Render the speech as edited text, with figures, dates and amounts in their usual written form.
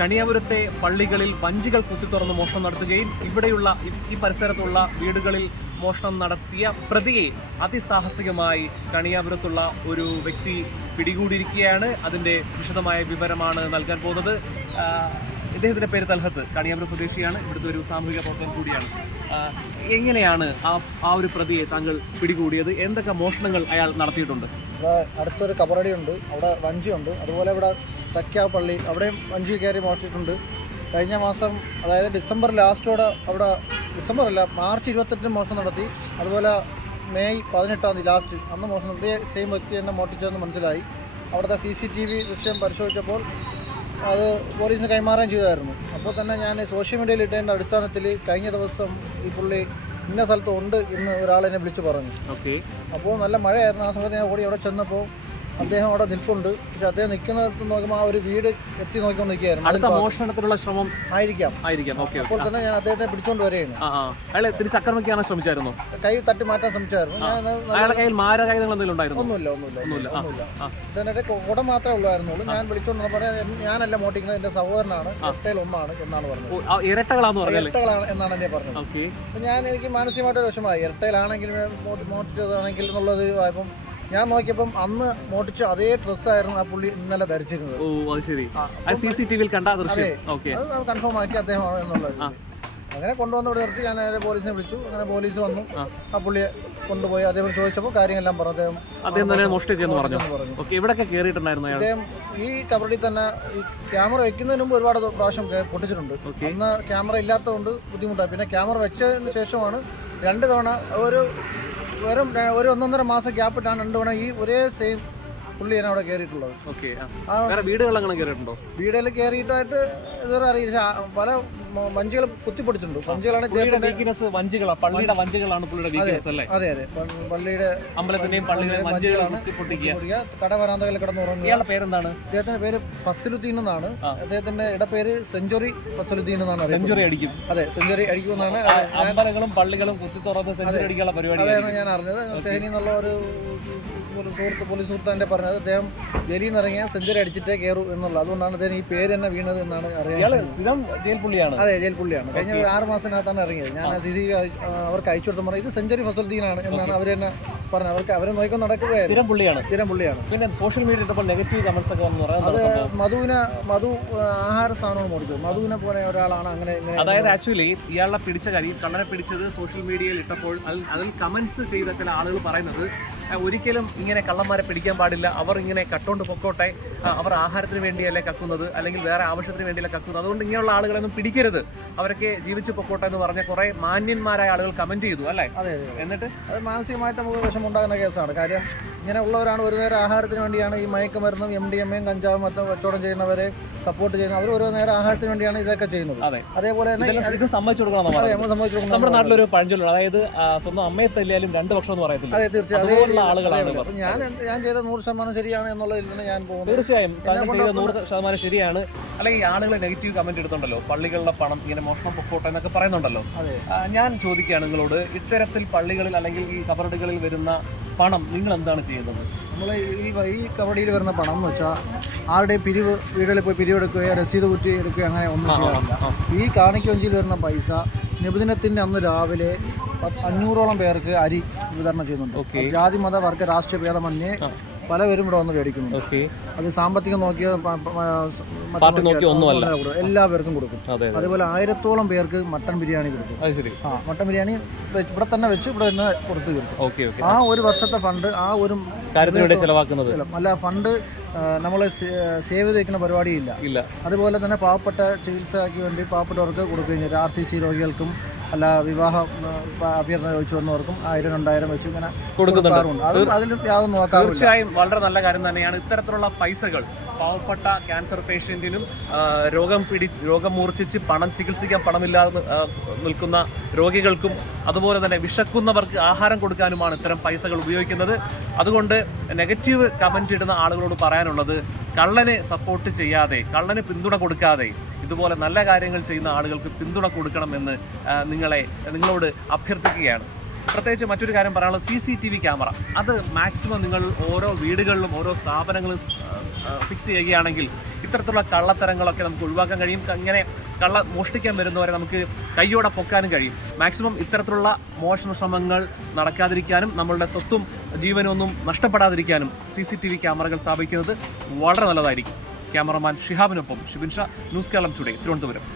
കണിയാപുരത്തെ പള്ളികളിൽ വഞ്ചികൾ കുത്തിത്തുറന്ന് മോഷണം നടത്തുകയും ഇവിടെയുള്ള ഈ പരിസരത്തുള്ള വീടുകളിൽ മോഷണം നടത്തിയ പ്രതിയെ അതിസാഹസികമായി കണിയാപുരത്തുള്ള ഒരു വ്യക്തി പിടികൂടിയിരിക്കുകയാണ്. അതിൻ്റെ വിശദമായ വിവരമാണ് നൽകാൻ പോകുന്നത്. ഇദ്ദേഹത്തിൻ്റെ പേര് തൽഹത്ത്, കണിയാപുരം സ്വദേശിയാണ്, ഇവിടുത്തെ ഒരു സാമൂഹിക പ്രവർത്തകൻ കൂടിയാണ്. എങ്ങനെയാണ് ആ ഒരു പ്രതിയെ താങ്കൾ പിടികൂടിയത്? എന്തൊക്കെ മോഷണങ്ങൾ അയാൾ നടത്തിയിട്ടുണ്ട്? ഇവിടെ അടുത്തൊരു കബറടിയുണ്ട്, അവിടെ വഞ്ചിയുണ്ട്. അതുപോലെ ഇവിടെ സഖ്യാപള്ളി, അവിടെയും വഞ്ചി കയറി മോഷ്ടിച്ചിട്ടുണ്ട്. കഴിഞ്ഞ മാസം, അതായത് ഡിസംബർ ലാസ്റ്റോടെ അവിടെ, ഡിസംബറല്ല, മാർച്ച് 28 മോഷണം നടത്തി. അതുപോലെ മെയ് 18 ലാസ്റ്റ് അന്ന് മോഷണം നടത്തിയ സെയിം വ്യക്തി തന്നെ മോഷ്ടിച്ചതെന്ന് മനസ്സിലായി. അവിടുത്തെ CCTV ദൃശ്യം പരിശോധിച്ചപ്പോൾ അത് പോലീസിന് കൈമാറുകയും ചെയ്തായിരുന്നു. അപ്പോൾ തന്നെ ഞാൻ സോഷ്യൽ മീഡിയയിൽ ഇട്ടതിൻ്റെ അടിസ്ഥാനത്തിൽ കഴിഞ്ഞ ദിവസം ഈ പുള്ളി ഇന്ന സ്ഥലത്ത് ഉണ്ട് എന്ന് ഒരാളെന്നെ വിളിച്ചു പറഞ്ഞു. അപ്പോൾ നല്ല മഴയായിരുന്നു. ആ സമയത്ത് ഞാൻ ഓടി അവിടെ ചെന്നപ്പോൾ അദ്ദേഹം അവിടെ നിൽപ്പുണ്ട്. പക്ഷെ അദ്ദേഹം നിൽക്കുന്നിടത്ത് നോക്കുമ്പോൾ ആ ഒരു വീട് എത്തി നോക്കിക്കൊണ്ട് നിൽക്കുകയായിരുന്നു. മോഷണത്തിനുള്ള ശ്രമം ആയിരിക്കാം. അപ്പോൾ തന്നെ ഞാൻ അദ്ദേഹത്തെ പിടിച്ചുകൊണ്ട് വരികയാണ്. അയാളെ തിരിച്ചക്രമിക്കാനോ ശ്രമിച്ചായിരുന്നു? കൈ തട്ടി മാറ്റാൻ ശ്രമിച്ചായിരുന്നു. ഒന്നുമില്ല. എന്നിട്ട് കുട മാത്രമേ ഉള്ളായിരുന്നുള്ളൂ. ഞാൻ വിളിച്ചുകൊണ്ട് പറയാം, ഞാനല്ല മോട്ടിക്കുന്നത്, എന്റെ സഹോദരനാണ്, ഇരട്ടയിൽ ഒന്നാണ് എന്നാണ് പറഞ്ഞത്. ഇരട്ടകളാണ് എന്നാണ് എന്നെ പറഞ്ഞത്. അപ്പൊ എനിക്ക് മാനസികമായിട്ട് വിഷമമായി. ഇരട്ടയിലാണെങ്കിൽ മോട്ടിച്ചതാണെങ്കിൽ എന്നുള്ളത് ആയപ്പം ഞാൻ നോക്കിയപ്പം അന്ന് മോട്ടിച്ച അതേ ഡ്രസ്സായിരുന്നു ആ പുള്ളി ഇന്നലെ ധരിച്ചിരുന്നത്. അത് കൺഫേം ആക്കി അദ്ദേഹമാണ് എന്നുള്ളത്. അങ്ങനെ കൊണ്ടുവന്ന് ഇവിടെ നിർത്തി ഞാൻ പോലീസിനെ വിളിച്ചു. അങ്ങനെ പോലീസ് വന്നു, ആ പുള്ളിയെ കൊണ്ടുപോയി. അദ്ദേഹം ചോദിച്ചപ്പോൾ കാര്യങ്ങളെല്ലാം പറഞ്ഞു. അദ്ദേഹം ഈ കബറടി തന്നെ ഈ ക്യാമറ വെക്കുന്നതിന് മുമ്പ് ഒരുപാട് പ്രാവശ്യം പൊട്ടിച്ചിട്ടുണ്ട്. അന്ന് ക്യാമറ ഇല്ലാത്തതുകൊണ്ട് ബുദ്ധിമുട്ടായി. പിന്നെ ക്യാമറ വെച്ചതിന് ശേഷമാണ് 2 തവണ ഒരു 1.5 മാസം ഗ്യാപ്പിട്ടാണ് 2 തവണ ഈ ഒരേ സെയിം പുള്ളിയാണ് അവിടെ കയറിയിട്ടുള്ളത്. വീടുകളിൽ കയറിയിട്ടായിട്ട് ഇതുവരെ അറിയില്ല. പല വഞ്ചികൾ കുത്തിപ്പൊടിച്ചിട്ടുണ്ട്. വഞ്ചികളാണ് പള്ളിയുടെ അതെ പള്ളിയുടെ അമ്പലത്തിന്റെയും കടവരാന്തകളിൽ കിടന്നുറങ്ങുക. പേരെന്താണ്? അദ്ദേഹത്തിന്റെ പേര് ഫസലുദ്ദീൻ എന്നാണ്. അദ്ദേഹത്തിന്റെ ഇടപ്പേര് സെഞ്ചുറി ഫസലുദ്ദീൻ എന്നാണ്. സെഞ്ചുറി അടിക്കും. അതെ, സെഞ്ചുറി അടിക്കുമെന്നാണ്. അമ്പലങ്ങളും പള്ളികളും കുത്തിത്തുറന്ന് സെഞ്ചുറി അടിക്കാനുള്ള പരിപാടി അതാണ് ഞാൻ അറിഞ്ഞത്. ഷെഹനി എന്നുള്ള ഒരു പോലീസ് സുഹൃത്ത് തന്നെ പറഞ്ഞത് അദ്ദേഹം ജയിലിൽ നിന്ന് ഇറങ്ങിയാൽ സെഞ്ചുറി അടിച്ചിട്ടേ കയറൂ എന്നുള്ളത്. അതുകൊണ്ടാണ് അദ്ദേഹം ഈ പേര് തന്നെ വീണത് എന്നാണ് അറിയാൻ. ജയിൽ പുള്ളിയാണ്. അതെ, ജയിൽ പുള്ളിയാണ്. കഴിഞ്ഞ ഒരു 6 മാസത്തിനകത്താണ് ഇറങ്ങിയത്. ഞാൻ CCTV അവർക്ക് അയച്ചു കൊടുത്ത പറഞ്ഞത് ഇത് സെഞ്ചുറി ഫസലുദ്ദീനാണ് എന്നാണ് അവർ തന്നെ പറഞ്ഞത്. അവരെ നോക്കി നടക്കുകയായിരുന്നു. സ്ഥിരം പുള്ളിയാണ്. പിന്നെ സോഷ്യൽ മീഡിയയിൽ നെഗറ്റീവ് കമന്റ്സ് ഒക്കെ അത് മധു ആഹാര സാധനങ്ങൾ മോടിച്ചു. മധുവിനെ പോലെ ഒരാളാണ് അങ്ങനെ. അതായത് ആക്ച്വലി ഇയാളെ പിടിച്ച കാര്യം, കള്ളനെ പിടിച്ചത് സോഷ്യൽ മീഡിയയിൽ ഇട്ടപ്പോൾ അതിൽ കമന്റ്സ് ചെയ്ത ചില ആളുകൾ പറയുന്നത് ഒരിക്കലും ഇങ്ങനെ കള്ളന്മാരെ പിടിക്കാൻ പാടില്ല, അവർ ഇങ്ങനെ കട്ടോണ്ട് പൊക്കോട്ടെ, അവർ ആഹാരത്തിന് വേണ്ടിയല്ലേ കക്കുന്നത്, അല്ലെങ്കിൽ വേറെ ആവശ്യത്തിന് വേണ്ടിയല്ലേ കക്കുന്നത്, അതുകൊണ്ട് ഇങ്ങനെയുള്ള ആളുകളൊന്നും പിടിക്കരുത്, അവരൊക്കെ ജീവിച്ചു പൊക്കോട്ടെ എന്ന് പറഞ്ഞ കുറെ മാന്യന്മാരായ ആളുകൾ കമന്റ് ചെയ്തു അല്ലേ? എന്നിട്ട് അത് മാനസികമായിട്ട് നമുക്ക് വിഷമമുണ്ടാകുന്ന കേസാണ്. കാര്യം ഇങ്ങനെ ഉള്ളവരാണ് ഒരു നേരം ആഹാരത്തിന് വേണ്ടിയാണ് ഈ മയക്കുമരുന്നും MDMA കഞ്ചാവും മൊത്തം കച്ചവടം ചെയ്യുന്നവരെ സപ്പോർട്ട് ചെയ്യുന്നത്. അവർ ഓരോ നേരം ആഹാരത്തിന് വേണ്ടിയാണ് ഇതൊക്കെ ചെയ്യുന്നത്. അതേപോലെ തന്നെ സമ്മതിച്ചു കൊടുക്കണം. നമ്മുടെ നാട്ടിലൊരു പഴഞ്ചൊല്ലുണ്ട്, അതായത് സ്വന്തം അമ്മയെ തല്ലിയാലും 2 പക്ഷം എന്ന് പറയത്തില്ല. അതെ, തീർച്ചയായും. ഞാൻ ചെയ്ത 100% ശരിയാണ് എന്നുള്ളതിൽ നിന്ന് ഞാൻ പോകുന്നു. തീർച്ചയായും 100% ശരിയാണ്. അല്ലെങ്കിൽ ആളുകൾ നെഗറ്റീവ് കമന്റ് എടുത്തുണ്ടല്ലോ, പള്ളികളുടെ പണം ഇങ്ങനെ മോഷണം പൊക്കോട്ടെ എന്നൊക്കെ പറയുന്നുണ്ടല്ലോ. ഞാൻ ചോദിക്കുകയാണ് നിങ്ങളോട്, ഇത്തരത്തിൽ പള്ളികളിൽ അല്ലെങ്കിൽ ഈ കബറടികളിൽ വരുന്ന പണം നിങ്ങൾ എന്താണ് ചെയ്യുന്നത്? നമ്മൾ ഈ കബഡിയിൽ വരുന്ന പണം എന്ന് വെച്ചാൽ ആരുടെയും വീടുകളിൽ പോയി പിരിവെടുക്കുകയോ രസീത് കുറ്റി എടുക്കുകയോ അങ്ങനെ ഒന്നും ചെയ്യാറില്ല. ഈ കാണിക്ക വഞ്ചിയിൽ വരുന്ന പൈസ നിബിദിനത്തിൻ്റെ അന്ന് രാവിലെ 500ഓളം പേർക്ക് അരി വിതരണം ചെയ്യുന്നുണ്ട്. ജാതി മത വർഗ രാഷ്ട്രീയ ഭേദമന്യേ പലവരും ഇവിടെ വന്ന് മേടിക്കുന്നു. അത് സാമ്പത്തികം നോക്കിയ എല്ലാവർക്കും കൊടുക്കും. അതുപോലെ 1000ഓളം പേർക്ക് മട്ടൻ ബിരിയാണി കൊടുക്കും. മട്ടൻ ബിരിയാണി ഇവിടെ തന്നെ വെച്ച് ഇവിടെ തന്നെ കൊടുത്തു തീർക്കും. ആ ഒരു വർഷത്തെ ഫണ്ട് ആ ഒരു കാര്യത്തിന് ചെലവാക്കുന്നത് അല്ല, ഫണ്ട് നമ്മൾ സേവ് ചെയ്ത് വയ്ക്കുന്ന പരിപാടിയില്ല. അതുപോലെ തന്നെ പാവപ്പെട്ട ചികിത്സയ്ക്ക് വേണ്ടി പാവപ്പെട്ടവർക്ക് കൊടുക്കുകയും ചെയ്യും. RCC രോഗികൾക്കും അല്ല വിവാഹ അഭ്യർത്ഥന ചോദിച്ചു വന്നവർക്കും 1000-2000 വെച്ച് ഇങ്ങനെ കൊടുക്കാറുണ്ട്. അതിലും യാതൊന്നും നോക്കാറില്ല. തീർച്ചയായും വളരെ നല്ല കാര്യം തന്നെയാണ്. ഇത്തരത്തിലുള്ള പൈസകൾ പാവപ്പെട്ട ക്യാൻസർ പേഷ്യൻറ്റിനും രോഗം മൂർച്ഛിച്ച് ചികിത്സിക്കാൻ പണമില്ലാതെ നിൽക്കുന്ന രോഗികൾക്കും അതുപോലെ തന്നെ വിശക്കുന്നവർക്ക് ആഹാരം കൊടുക്കാനുമാണ് ഇത്തരം പൈസകൾ ഉപയോഗിക്കുന്നത്. അതുകൊണ്ട് നെഗറ്റീവ് കമന്റ് ഇടുന്ന ആളുകളോട് പറയാനുള്ളത്, കള്ളനെ സപ്പോർട്ട് ചെയ്യാതെ, കള്ളന് പിന്തുണ കൊടുക്കാതെ ഇതുപോലെ നല്ല കാര്യങ്ങൾ ചെയ്യുന്ന ആളുകൾക്ക് പിന്തുണ കൊടുക്കണമെന്ന് നിങ്ങളോട് അഭ്യർത്ഥിക്കുകയാണ്. പ്രത്യേകിച്ച് മറ്റൊരു കാര്യം പറയാനുള്ളത്, CCTV ക്യാമറ അത് മാക്സിമം നിങ്ങൾ ഓരോ വീടുകളിലും ഓരോ സ്ഥാപനങ്ങളും ഫിക്സ് ചെയ്യുകയാണെങ്കിൽ ഇത്തരത്തിലുള്ള കള്ളത്തരങ്ങളൊക്കെ നമുക്ക് ഒഴിവാക്കാൻ കഴിയും. ഇങ്ങനെ മോഷ്ടിക്കാൻ വരുന്നവരെ നമുക്ക് കയ്യോടെ പൊക്കാനും കഴിയും. മാക്സിമം ഇത്തരത്തിലുള്ള മോഷണ ശ്രമങ്ങൾ നടക്കാതിരിക്കാനും നമ്മളുടെ സ്വത്തും ജീവനും ഒന്നും നഷ്ടപ്പെടാതിരിക്കാനും CCTV ക്യാമറകൾ സ്ഥാപിക്കുന്നത് വളരെ നല്ലതായിരിക്കും. ക്യാമറമാൻ ഷിഹാബിനൊപ്പം ഷിബിൻ ഷാ, ന്യൂസ് കേരളം ടുഡേ, തിരുവനന്തപുരം.